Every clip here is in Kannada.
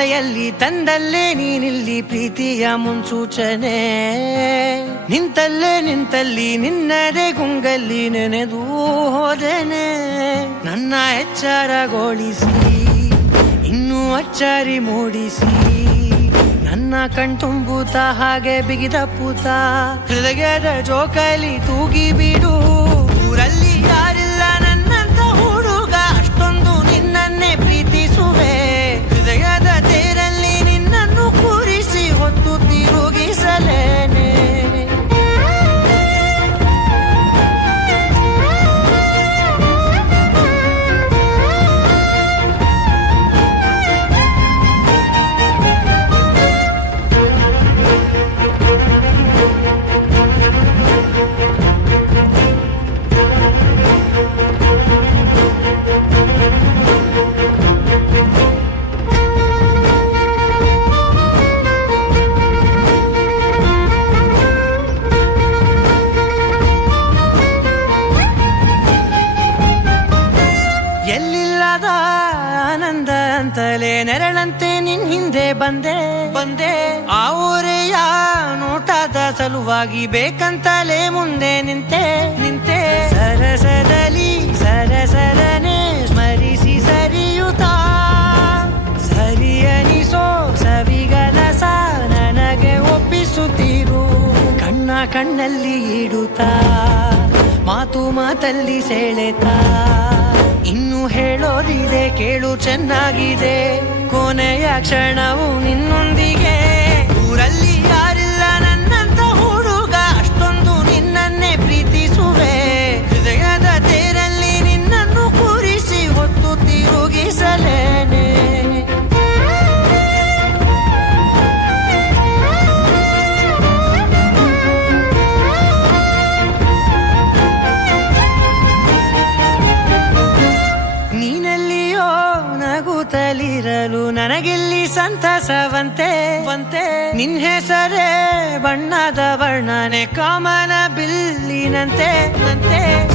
ಮಳೆಯಲ್ಲಿ ತಂದಲ್ಲೇ ನೀನಿಲ್ಲಿ ಪ್ರೀತಿಯ ಮುನ್ಸೂಚನೆ ನಿಂತಲ್ಲಿ ನಿನ್ನದೇ ಗುಂಗಲ್ಲಿ ನೆನೆದು ಹೋದೆನೆ ನನ್ನ ಎಚ್ಚರಗೊಳಿಸಿ ಇನ್ನೂ ಅಚ್ಚರಿ ಮೂಡಿಸಿ ನನ್ನ ಕಣ್ತುಂಬುತ್ತ ಹಾಗೆ ಬಿಗಿದ ಪೂತ ಹೃದಯದ ಜೋಕಾಲಿ ತೂಗಿ ಬಿಡು ಊರಲ್ಲಿ ಯಾರಿಲ್ಲ ನನ್ನಂತ ಹುಡುಗ ಅಷ್ಟೊಂದು ನಿನ್ನನ್ನೇ ಪ್ರೀತಿಸುವೆ ಹೃದಯದ ತೇರಲ್ಲಿ ನಿನ್ನನ್ನು ಕೂರಿಸಿ ಹೊತ್ತು ತಿರುಗಿಸಲೇನೆ ಎಲ್ಲಿಲ್ಲದ ಆನಂದ ಅಂತಲೇ ನೆರಳಂತೆ ನಿನ್ ಹಿಂದೆ ಬಂದೆ ಆ ಊರೆಯ ನೋಟದ ಸಲುವಾಗಿ ಬೇಕಂತಲೇ ಮುಂದೆ ನಿಂತೆ ಸರಸದಲ್ಲಿ ಸರಸರನೆ ಸ್ಮರಿಸಿ ಸರಿಯುತ್ತಾ ಸರಿಯನಿಸೋ ಸವಿಗನಸ ನನಗೆ ಒಪ್ಪಿಸುತ್ತೀರು ಕಣ್ಣಲ್ಲಿ ಇಡುತ್ತಾ ಮಾತಲ್ಲಿ ಸೆಳೆತಾ ಇನ್ನು ಹೇಳೋದಿದೆ ಕೇಳು ಚೆನ್ನಾಗಿದೆ ಕೊನೆಯ ಕ್ಷಣವು ನಿನ್ನೊಂದಿಗೆ ಊರಲ್ಲಿ ಯಾರಿಲ್ಲ ನನ್ನಂತ ಹುಡುಗ ಅಷ್ಟೊಂದು ನಿನ್ನನ್ನೇ ಪ್ರೀತಿಸುವೆ ಹೃದಯದ ತೇರಲ್ಲಿ ನಿನ್ನನ್ನು ಕೂರಿಸಿ ಹೊತ್ತು ತಿರುಗಿಸಲೇನೆ ನಗುತ್ತಲಿರಲು ನನಗಿಲ್ಲಿ ಸಂತಸವಂತೆ ನಿನ್ ಹೆಸರೇ ಬಣ್ಣದ ವರ್ಣನೆ ಕಾಮನ ಬಿಲ್ಲಿನಂತೆ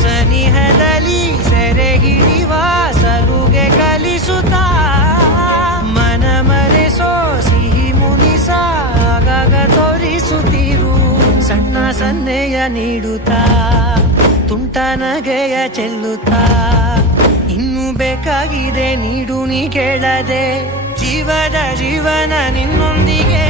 ಸನಿಹದಲ್ಲಿ ಸೆರೆ ಹಿಡಿವ ಸಲುಗೆ ಕಲಿಸುತ್ತಾ ಮನ ಮರೆಸೋ ಸಿಹಿ ಮುನಿಸ ಆಗಾಗ ತೋರಿಸುತ್ತೀರು ಸಣ್ಣ ಸನ್ನೆಯ ನೀಡುತ್ತಾ ತುಂಟ ನಗೆಯ ಚೆಲ್ಲುತ್ತಾ ಇನ್ನು ಬೇಕಾಗಿದೆ ನೀಡು ನೀ ಕೇಳದೆ ಜೀವನ ನಿನ್ನೊಂದಿಗೆ